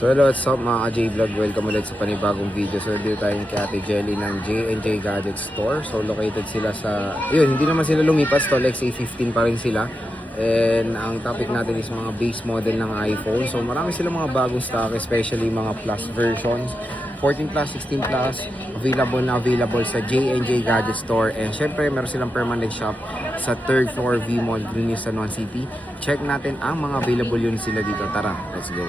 So hello, what's up mga ka-J-Vlog? Welcome ulit sa panibagong video. So dito tayo kay Ate Jelly ng J&J Gadget Store. So located sila sa, hindi naman sila lumipat, Stall XA15 pa rin sila. And ang topic natin is mga base model ng iPhone. So marami silang mga bagong stock, especially mga plus versions. 14 plus, 16 plus, available sa J&J Gadget Store. And syempre, meron silang permanent shop sa 3rd floor V Mall, Green Hills, San Juan City. Check natin ang mga available units sila dito. Tara, let's go.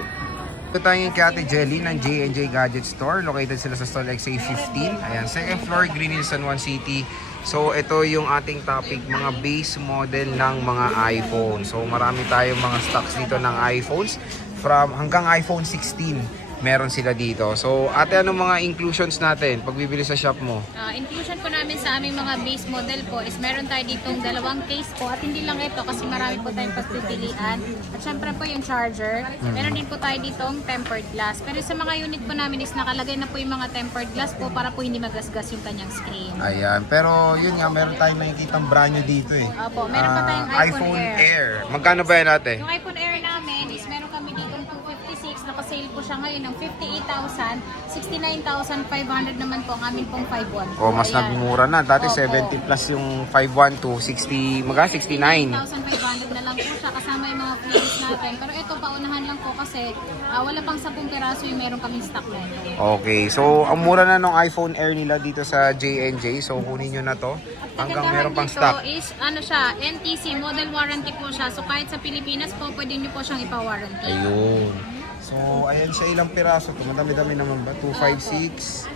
Ito tayo kay Ate Jelly ng J&J Gadget Store. Located sila sa Stall XA15. Ayan, 2nd floor, Green Hills, San Juan City. So, ito yung ating topic, mga base model ng mga iPhone. So, marami tayong mga stocks dito ng iPhones from hanggang iPhone 16. Meron sila dito. So, ate, anong mga inclusions natin pag bibili sa shop mo? Inclusion po namin sa aming mga base model po is meron tayo ditong dalawang case po at hindi lang ito kasi marami po tayong pagpipilian. At syempre po yung charger. Meron din po tayo ditong tempered glass. Pero sa mga unit po namin is nakalagay na po yung mga tempered glass po para po hindi magasgas yung kanyang screen. Ayan. Pero yun nga, meron tayong nakikitang brand new dito eh. Opo, meron pa tayong iPhone Air. Magkano ba yan, ate? Yung iPhone Air namin is meron kami ditong 256. Nakasale po siya ngayon ng 58,000. 69,500 naman po ang amin pong 512. Oh, mas Ayan. nagmura na. Dati Opo. 70 plus yung 512, 60, 69. 69,500 na lang po siya kasama yung mga freebies natin. Pero ito paunahan lang po kasi wala pang 10 peraso yung meron kaming stock na ito. Okay, so ang mura na ng iPhone Air nila dito sa J&J. So kunin nyo na to. Hanggang meron pang stock. Is siya, NTC, model warranty po siya. So kahit sa Pilipinas po, pwede nyo po siyang ipa-warranty. Ayun. So ayan siya, ilang piraso to. Madami-dami naman ba? 256.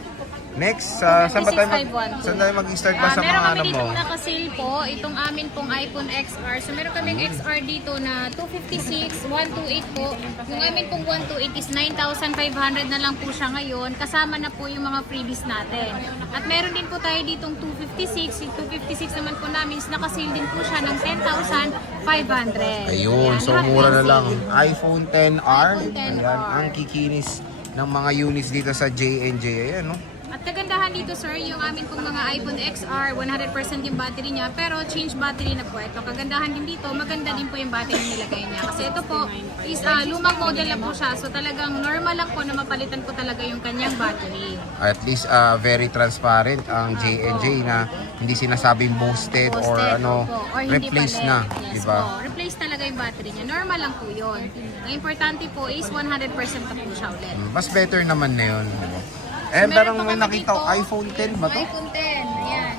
Next, saan tayo mag-start pa sa meron mga kami ano mo? dito naka-sale po, itong amin pong iPhone XR. So meron kaming XR dito na 256, 128 po. Yung amin pong 128 is 9,500 na lang po siya ngayon. Kasama na po yung mga freebies natin. At meron din po tayo ditong 256. Yung 256 naman po namin is naka-sale din po siya ng 10,500. Ayun, so lahat mura na may lang. sale. iPhone 10R. iPhone 10R. Ayan, ang kikinis ng mga units dito sa J&J. Ayan, no? At kagandahan dito sir, yung amin pong mga iPhone XR, 100% yung battery niya, pero change battery na po ito. Kagandahan din dito, maganda din po yung battery nilagay niya. Kasi ito po is lumang model na po siya, so talagang normal lang po na mapalitan po talaga yung kanyang battery. At least very transparent ang J&J na hindi sinasabing boosted or ano, opo, or hindi replace palit. na, Yes, di ba? po. Replace talaga yung battery niya. Normal lang po yun. Ang importante po is 100% na po siya ulit. Mas better naman na yun, di ba? Eh, Meron parang pa may kami nakita ko, dito, iPhone 10 ba to? iPhone 10, ayan.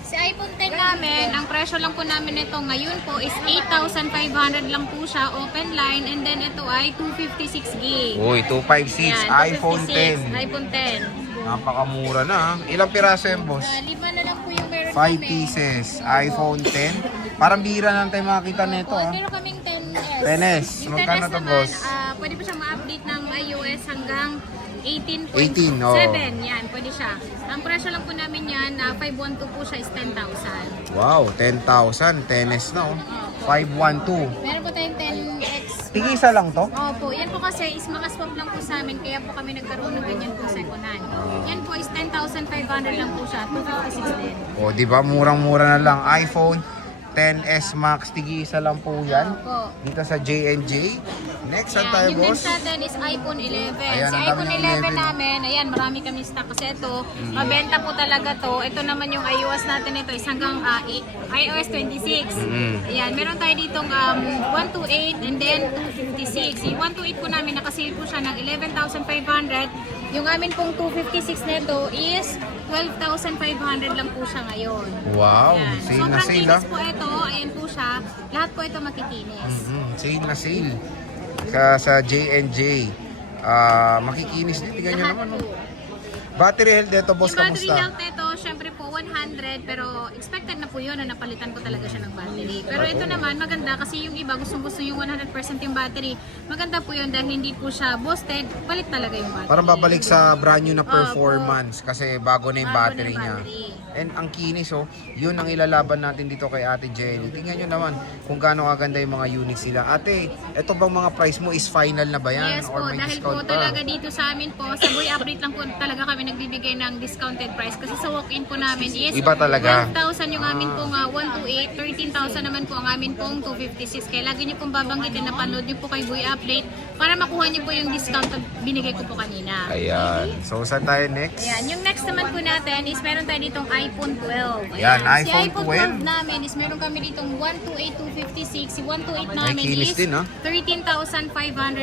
Si iPhone 10 namin, ang presyo lang po namin ito ngayon po is 8,500 lang po siya, open line, and then ito ay 256 gig. Uy, 256, Ayan, iPhone 256, 10. iPhone 10. Napakamura na, ha? Ilang piraso yan, boss? 5 na lang po yung meron 5 kami. pieces, iPhone 10. Parang bira na tayo makakita nito, Opo, ha? meron kaming 10S. 10S. Yung Magkano 10S to, naman, boss? pwede po siyang ma-update ng iOS hanggang 18.7. 18, oo. Yan, pwede siya. Ang presyo lang po namin yan, 512 po siya is 10,000. Wow, 10,000, 10S na, oh. 512. Meron po tayong 10X. Tigisa lang to? Opo, yan po kasi is makaswap lang po sa amin, kaya po kami nagkaroon ng ganyan po second hand. Yan po is 10,500 lang po siya, 256 din. O, di ba? Murang-mura na lang. iPhone 10s Max, tigisa lang po yan. Opo. Dito sa J&J. Next, saan tayo, Yung boss? next natin is iPhone 11. Ayan, Si ang iPhone dami ng 11 11. namin, ayan, marami kami stock kasi ito, mabenta po talaga to. Ito naman yung iOS natin ito is hanggang iOS 26. Ayan, meron tayo ditong 128 and then 256. Yung 128 po namin, nakasale po siya ng 11,500. Yung amin pong 256 nito is 12,500 lang po siya ngayon. Wow, Ayan. sale na Sobrang sale, kinis ah. po ito, ayan po siya. Lahat po ito makikinis. Sale na sale. Sa J&J. Makikinis din. Tingnan nyo Lahat naman. po. Oh. Battery health dito, boss, Yung battery kamusta? health nito, syempre po 100, pero expected na po yun na napalitan ko talaga siya ng battery. Pero ito naman, maganda kasi yung iba gustong-gusto yung 100% yung battery. Maganda po yun dahil hindi po siya boosted, balik talaga yung battery. Parang babalik sa brand new na performance kasi bago na yung Bago na battery yung niya. battery. And ang kinis, oh, yun ang ilalaban natin dito kay Ate Jenny. Tingnan nyo naman kung gaano kaganda yung mga units nila. Ate, eto bang mga price mo is final na ba yan? Yes Or po, may dahil po discount pa? talaga dito sa amin po, sa Boy Update lang po talaga kami nagbibigay ng discounted price. Kasi sa walk-in po namin is Iba talaga. 12,000 yung amin pong 128, 13,000 naman po ang amin pong 256. Kaya lagi nyo pong babanggitin na panood nyo po kay Boy Update para makuha niyo po yung discount na binigay ko po kanina. Ayan. So, saan tayo next? Ayan, yung next naman po natin is meron tayo ditong iPhone 12. Ayan, Si iPhone iPhone 12 12 namin is meron kami ditong 128,256. Si 128 May namin kinis is din, ha? 13,500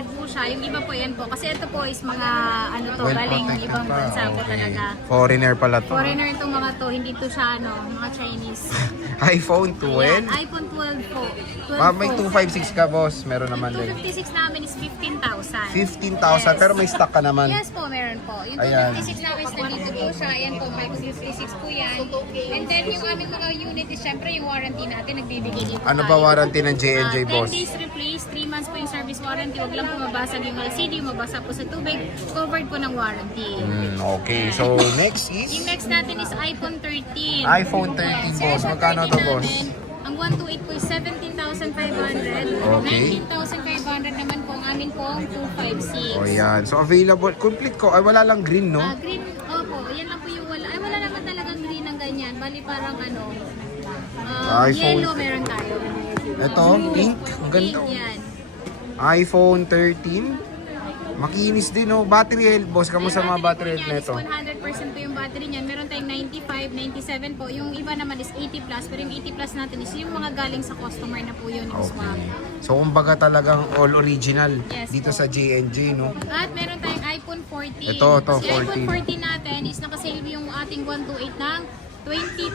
po siya. Yung iba po yan po. Kasi ito po is mga ano to, Well galing protected ibang pa. bansa po Okay. talaga. Foreigner pala to. Foreigner itong mga to, hindi to siya ano, mga Chinese. iPhone 12. Ayan, iPhone 12 po. 12 May po. 256 ka, boss. Meron naman din. 256 namin is 15,000. 15,000 pero may stock ka naman. Yes po, meron po. Yung Ayan. 256 namin is nandito po siya. Ayan po, may 256 po yan. And then yung aming mga unit is syempre yung warranty natin, nagbibigay dito Ano ba warranty ng J&J, 10 boss? days replace, 3 months po yung service warranty. Huwag lang po mabasag yung LCD, mabasa po sa tubig. Covered po ng warranty. Okay, so next Yung is next natin is iPhone 13. iPhone 13, boss. Series Magkano 13 to, boss? namin, ang 128 po is 17,500. Okay. 19,500 naman po ang amin pong 256. Oh, yan. So available. Complete ko. Ay, wala lang green, no? Green, opo, yan lang po yung wala. Ay, wala naman talagang green ng ganyan. Bali parang ano, iPhone. yellow meron tayo. Ito, pink. Ang ganda. Pink yan. iPhone 13. Makinis din, no? Battery health, boss. Kamusta mga battery health Yan is nito? 100% po yung battery niyan. Meron tayong 95, 97 po. Yung iba naman is 80 plus. Pero yung 80 plus natin is yung mga galing sa customer na po yun, yung swap. So, kumbaga talagang all original Yes, dito po. sa J&J, no? At meron tayong iPhone 14. Ito, Si iPhone 14. 14 natin is nakasale yung ating 128 ng 20,000.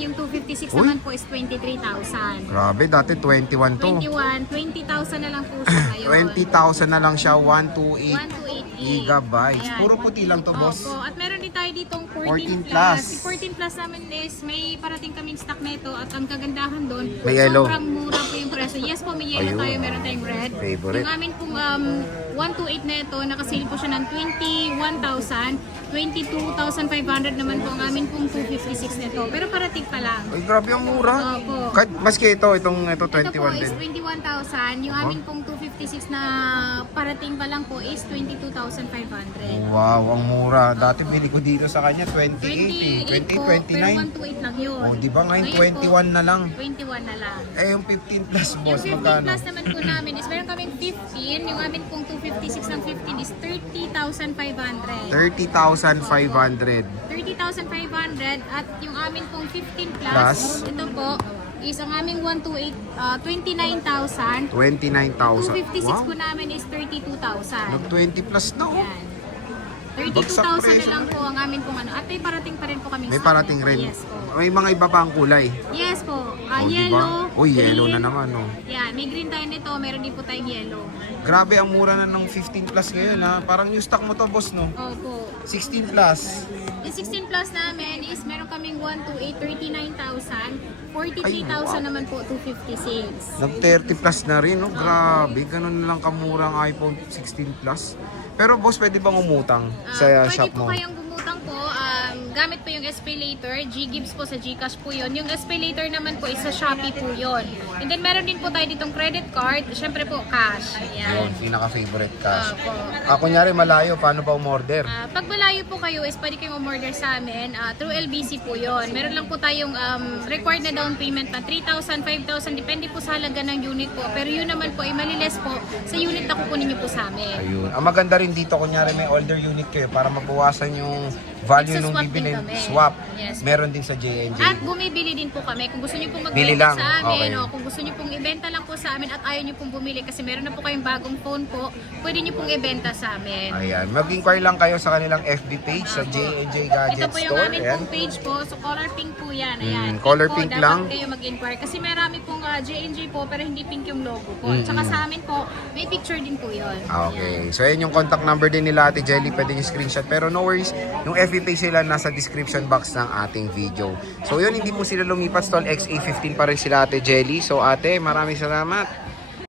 Yung 256 Uy. naman po is 23,000. Grabe, dati 21 to. 21, 20,000 na lang po siya ngayon. 20,000 na lang siya, 128 128 gigabytes. Ayan. Puro puti lang to, boss. Opo. At meron din tayo ditong 14 14 plus. Si 14 plus namin is may parating kaming stock nito at ang kagandahan doon, May yellow. sobrang mura po yung presyo. Yes po, may yellow Ayun. tayo, meron tayong red. Favorite. Yung amin pong 128 na ito, nakasale po siya ng 21,000. 22,500 naman po ang amin pong 256 nito. Pero parating pa lang. Ay, grabe ang mura. Opo. Maski ito, ito Ito po 21 is din. 21,000. Yung amin pong 256 na parating pa lang po is 22,500. Wow, ang mura. Dati bili ko dito sa kanya 28 28 po, pero 29. 128 lang yun. Oh, di ba ngayon po, 21 na lang? 21 na lang. Eh, yung 15 plus, Yung boss, 15 magkano? plus naman po namin is meron kaming 15. Yung amin pong 256 ng 15 is 30,500. 30,500. 30,500 at yung amin pong 15 plus, Plus? ito po is ang aming 128, 29,000. 29,000. 256 po namin is 32,000. Nag-20 plus na, oh. Yan. Bagsak 32,000 na presyo. lang po ang amin pong ano. At may parating pa rin po kami. May parating rin. Yes po. May mga iba pa ang kulay. Yes po. Oh, di Yellow, ba? Uy, yellow green. na naman, oh. Yan, may green tayo nito. Meron din po tayong yellow. Grabe, ang mura na ng 15 plus ngayon, ha? Parang new stock mo to, boss, no? Opo. 16 plus. Yung 16 plus namin is meron kaming 128, 39,000. 43,000 naman po, 256. Nag-30 plus na rin, no? Grabe, ganun na lang kamura ang iPhone 16 plus. Pero boss, pwede bang umutang sa shop Pwede po mo? kayong gumutang po. Gamit po yung SPay Later. G-Gives po sa Gcash po yun. Yung SPay Later naman po is sa Shopee po yun. And then meron din po tayo ditong credit card. Siyempre po, cash. Yun, Ayan. pinaka-favorite cash. Opo. Kunyari malayo, paano ba umorder? Pag malayo po kayo is pwede kayong umorder sa amin through LBC po yon. Meron lang po tayong required na down payment na 3,000, 5,000 depende po sa halaga ng unit po. Pero yun naman po ay maliles po sa unit na kukunin niyo po sa amin. Ayun. Ang maganda rin dito, kunyari may older unit kayo para mabawasan yung value nung Nagsaswap din bibilin. kami. Swap. Yes. Meron din sa J&J. At bumibili din po kami. Kung gusto niyo pong Bili magbenta lang. sa amin Okay. o kung gusto niyo pong ibenta lang po sa amin at ayaw niyo pong bumili kasi meron na po kayong bagong phone po, pwede niyo pong ibenta sa amin. Ayan. Mag-inquire lang kayo sa kanilang FB page sa J&J Gadget Ito po yung Store. amin Ayan. pong page po. So color pink po yan. Ayan. color po, pink dapat lang. kayo mag-inquire. Kasi marami pong J&J po pero hindi pink yung logo po. Tsaka sa amin po, may picture din po yun. Okay. So, ayan yung contact number din nila Ate Jelly. Pwede yung screenshot. Pero no worries, yung FB page sila nasa description box ng ating video. So, yun, hindi po sila lumipat. Stall XA15 pa rin sila Ate Jelly. So, ate, maraming salamat.